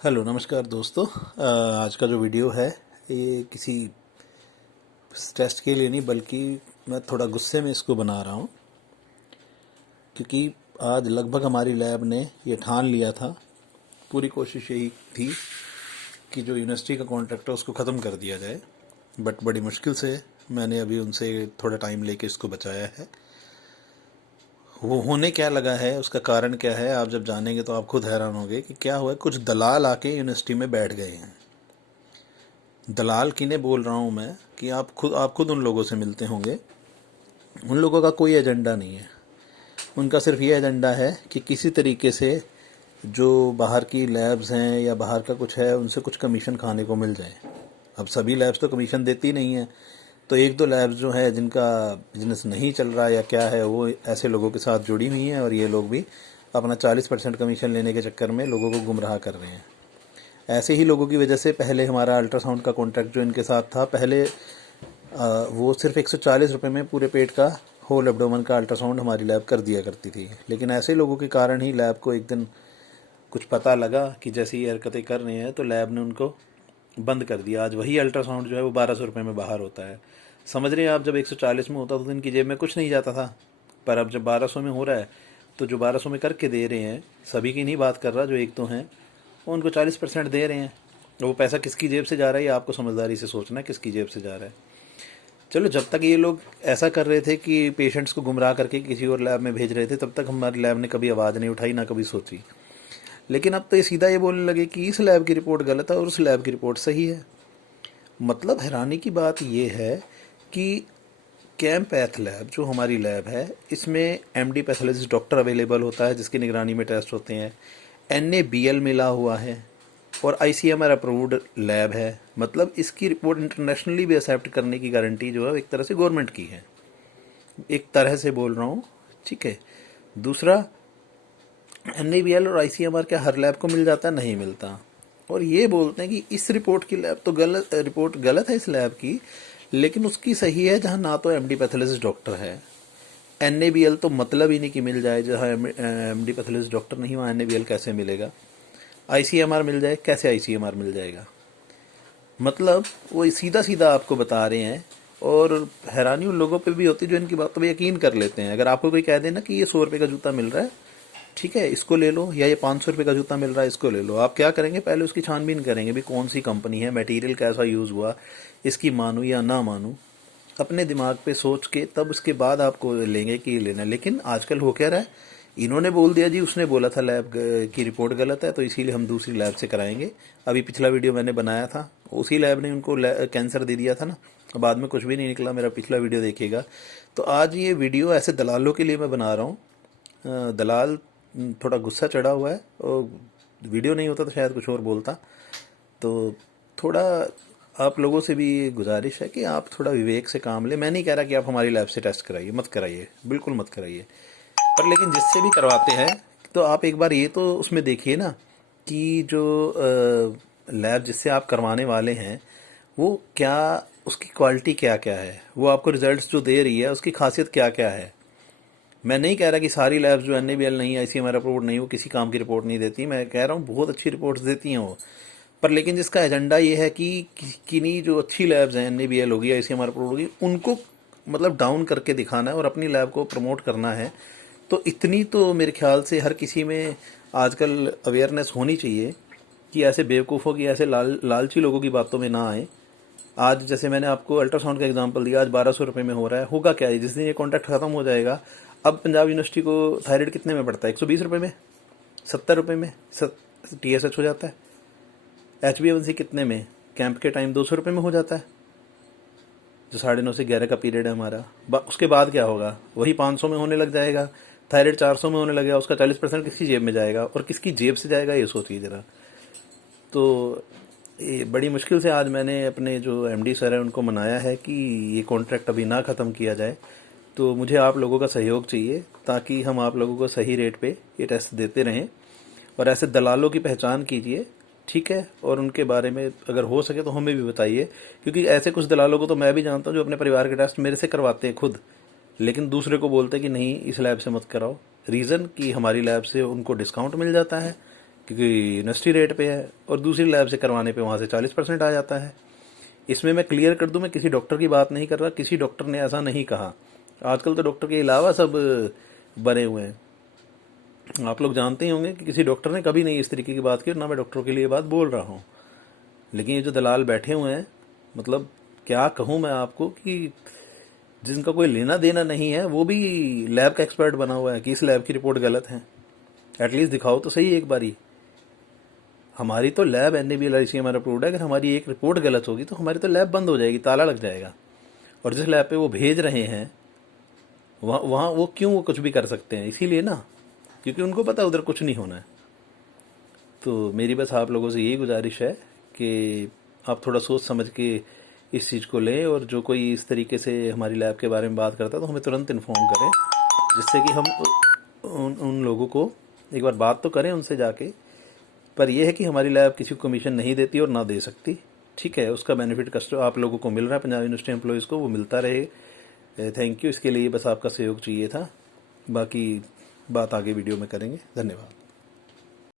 Hello नमस्कार दोस्तों। आज का जो वीडियो है ये किसी टेस्ट के लिए नहीं बल्कि मैं थोड़ा गुस्से में इसको बना रहा हूँ, क्योंकि आज लगभग हमारी लैब ने ये ठान लिया था। पूरी कोशिश यही थी कि जो यूनिवर्सिटी का कॉन्ट्रैक्ट है उसको ख़त्म कर दिया जाए, बट बड़ी मुश्किल से मैंने अभी उनसे थोड़ा टाइम लेके इसको बचाया है। वो होने क्या लगा है, उसका कारण क्या है, आप जब जानेंगे तो आप खुद हैरान होंगे कि क्या हुआ है। कुछ दलाल आके यूनिवर्सिटी में बैठ गए हैं। दलाल किन्हें बोल रहा हूँ मैं कि आप खुद उन लोगों से मिलते होंगे। उन लोगों का कोई एजेंडा नहीं है। उनका सिर्फ ये एजेंडा है कि किसी तरीके से जो बाहर की लैब्स हैं या बाहर का कुछ है उनसे कुछ कमीशन खाने को मिल जाए। अब सभी लैब्स तो कमीशन देती नहीं है, तो एक दो लैब्स जो है जिनका बिजनेस नहीं चल रहा या क्या है वो ऐसे लोगों के साथ जुड़ी हुई हैं, और ये लोग भी अपना 40% कमीशन लेने के चक्कर में लोगों को गुमराह कर रहे हैं। ऐसे ही लोगों की वजह से पहले हमारा अल्ट्रासाउंड का कॉन्ट्रैक्ट जो इनके साथ था, पहले वो सिर्फ 140 रुपये में पूरे पेट का होल एब्डोमेन का अल्ट्रासाउंड हमारी लैब कर दिया करती थी। लेकिन ऐसे लोगों के कारण ही लैब को एक दिन कुछ पता लगा कि जैसे ये हरकतें कर रहे हैं, तो लैब ने उनको बंद कर दिया। आज वही अल्ट्रासाउंड जो है वो 1200 रुपये में बाहर होता है। समझ रहे हैं आप, जब 140 में होता तो इनकी जेब में कुछ नहीं जाता था, पर अब जब 1200 में हो रहा है तो जो 1200 में करके दे रहे हैं, सभी की नहीं बात कर रहा, जो एक तो हैं वो उनको 40% दे रहे हैं। वो पैसा किसकी जेब से जा रहा है ये आपको समझदारी से सोचना है, किसकी जेब से जा रहा है। चलो, जब तक ये लोग ऐसा कर रहे थे कि पेशेंट्स को गुमराह करके किसी और लैब में भेज रहे थे, तब तक हमारी लैब ने कभी आवाज़ नहीं उठाई, ना कभी सोची। लेकिन अब तो ये सीधा ये बोलने लगे कि इस लैब की रिपोर्ट गलत है और उस लैब की रिपोर्ट सही है। मतलब हैरानी की बात ये है कि कैम्पैथ लैब जो हमारी लैब है, इसमें एमडी पैथोलॉजिस्ट डॉक्टर अवेलेबल होता है जिसकी निगरानी में टेस्ट होते हैं। NABL मिला हुआ है और ICMR अप्रूव्ड लैब है। मतलब इसकी रिपोर्ट इंटरनेशनली भी एक्सेप्ट करने की गारंटी जो है एक तरह से गवर्नमेंट की है। एक तरह से बोल रहा हूँ, ठीक है। दूसरा, NABL और ICMR क्या हर लैब को मिल जाता है? नहीं मिलता। और ये बोलते हैं कि इस रिपोर्ट की लैब तो गलत, रिपोर्ट गलत है इस लैब की, लेकिन उसकी सही है जहाँ ना तो MD पैथोलॉजिस्ट डॉक्टर है। NABL तो मतलब ही नहीं कि मिल जाए, जहाँ MD पैथोलॉजिस्ट डॉक्टर नहीं वहाँ NABL कैसे मिलेगा। ICMR मिल जाए, कैसे ICMR मिल जाएगा? मतलब वो सीधा सीधा आपको बता रहे हैं। और हैरानी उन लोगों पे भी होती है जो इनकी बातों पे यकीन कर लेते हैं। अगर आपको कोई कह दे ना कि ये 100 रुपये का जूता मिल रहा है, ठीक है इसको ले लो, या ये 500 रुपये का जूता मिल रहा है इसको ले लो, आप क्या करेंगे? पहले उसकी छानबीन करेंगे भी कौन सी कंपनी है, मटेरियल कैसा यूज़ हुआ, इसकी मानूं या ना मानूं। अपने दिमाग पे सोच के तब उसके बाद आपको लेंगे कि ये लेना है। लेकिन आजकल हो क्या रहा है, इन्होंने बोल दिया जी उसने बोला था लैब की रिपोर्ट गलत है तो इसीलिए हम दूसरी लैब से कराएंगे। अभी पिछला वीडियो मैंने बनाया था, उसी लैब ने उनको कैंसर दे दिया था ना, बाद में कुछ भी नहीं निकला। मेरा पिछला वीडियो देखिएगा। तो आज ये वीडियो ऐसे दलालों के लिए मैं बना रहा हूँ। दलाल थोड़ा गुस्सा चढ़ा हुआ है, और वीडियो नहीं होता तो शायद कुछ और बोलता। तो थोड़ा आप लोगों से भी ये गुजारिश है कि आप थोड़ा विवेक से काम लें। मैं नहीं कह रहा कि आप हमारी लैब से टेस्ट कराइए, मत कराइए, बिल्कुल मत कराइए। पर लेकिन जिससे भी करवाते हैं तो आप एक बार ये तो उसमें देखिए ना कि जो लैब जिससे आप करवाने वाले हैं वो क्या, उसकी क्वालिटी क्या क्या है, वो आपको रिजल्ट्स जो दे रही है उसकी खासियत क्या क्या है। मैं नहीं कह रहा कि सारी लैब्स जो NABL नहीं, ICMR रिपोर्ट नहीं, वो किसी काम की रिपोर्ट नहीं देती। मैं कह रहा हूँ बहुत अच्छी रिपोर्ट्स देती हैं वो। पर लेकिन जिसका एजेंडा ये है कि किन्हीं जो अच्छी लैब्स हैं, NABL होगी, ICMR रिपोर्ट होगी, उनको मतलब डाउन करके दिखाना है और अपनी लैब को प्रमोट करना है। तो इतनी तो मेरे ख्याल से हर किसी में आजकल अवेयरनेस होनी चाहिए कि ऐसे बेवकूफ़ों की, ऐसे लालची लोगों की बातों में ना आए। आज जैसे मैंने आपको अल्ट्रासाउंड का एग्जांपल दिया, आज 1200 रुपये में हो रहा है, होगा क्या है जिस दिन ये कॉन्ट्रैक्ट ख़त्म हो जाएगा। अब पंजाब यूनिवर्सिटी को थायराइड कितने में पड़ता है? 120 रुपये में, 70 रुपये में TSH हो जाता है। HbA1c कितने में? कैंप के टाइम 200 रुपये में हो जाता है, जो 9:30 से 11 का पीरियड है हमारा। उसके बाद क्या होगा? वही 500 में होने लग जाएगा। थायराइड 400 में होने लगेगा। उसका 40% किसकी जेब में जाएगा, और किसकी जेब से जाएगा ये सोचिए ज़रा। तो ये बड़ी मुश्किल से आज मैंने अपने जो MD सर हैं उनको मनाया है कि ये कॉन्ट्रैक्ट अभी ना ख़त्म किया जाए। तो मुझे आप लोगों का सहयोग चाहिए ताकि हम आप लोगों को सही रेट पे ये टेस्ट देते रहें। और ऐसे दलालों की पहचान कीजिए, ठीक है, और उनके बारे में अगर हो सके तो हमें भी बताइए, क्योंकि ऐसे कुछ दलालों को तो मैं भी जानता हूँ जो अपने परिवार के टेस्ट मेरे से करवाते हैं खुद, लेकिन दूसरे को बोलते हैं कि नहीं इस लैब से मत कराओ। रीज़न कि हमारी लैब से उनको डिस्काउंट मिल जाता है, क्योंकि यूनिवर्सिटी रेट पे है, और दूसरी लैब से करवाने पे वहाँ से 40% आ जाता है। इसमें मैं क्लियर कर दूं, मैं किसी डॉक्टर की बात नहीं कर रहा, किसी डॉक्टर ने ऐसा नहीं कहा। आजकल तो डॉक्टर के अलावा सब बने हुए हैं। आप लोग जानते ही होंगे कि किसी डॉक्टर ने कभी नहीं इस तरीके की बात की, और ना मैं डॉक्टरों के लिए बात बोल रहा हूँ। लेकिन ये जो दलाल बैठे हुए हैं, मतलब क्या कहूँ मैं आपको, कि जिनका कोई लेना देना नहीं है वो भी लैब का एक्सपर्ट बना हुआ है कि इस लैब की रिपोर्ट गलत है। एटलीस्ट दिखाओ तो सही एक बारी। हमारी तो लैब NABL-ICMR अप्रूव्ड है, अगर हमारी एक रिपोर्ट गलत होगी तो हमारी तो लैब बंद हो जाएगी, ताला लग जाएगा। और जिस लैब पे वो भेज रहे हैं वहाँ वो क्यों वो कुछ भी कर सकते हैं? इसीलिए ना, क्योंकि उनको पता है उधर कुछ नहीं होना है। तो मेरी बस आप लोगों से यही गुजारिश है कि आप थोड़ा सोच समझ के इस चीज़ को लें, और जो कोई इस तरीके से हमारी लैब के बारे में बात करता है तो हमें तुरंत इन्फॉर्म करें, जिससे कि हम उन लोगों को एक बार बात तो करें उनसे जाके। पर यह है कि हमारी लैब किसी को कमीशन नहीं देती और ना दे सकती, ठीक है। उसका बेनिफिट कस्टमर आप लोगों को मिल रहा है, पंजाब यूनिवर्सिटी एम्प्लॉयज़ को वो मिलता रहे। Thank you. इसके लिए बस आपका सहयोग चाहिए था। बाकी बात आगे वीडियो में करेंगे। धन्यवाद।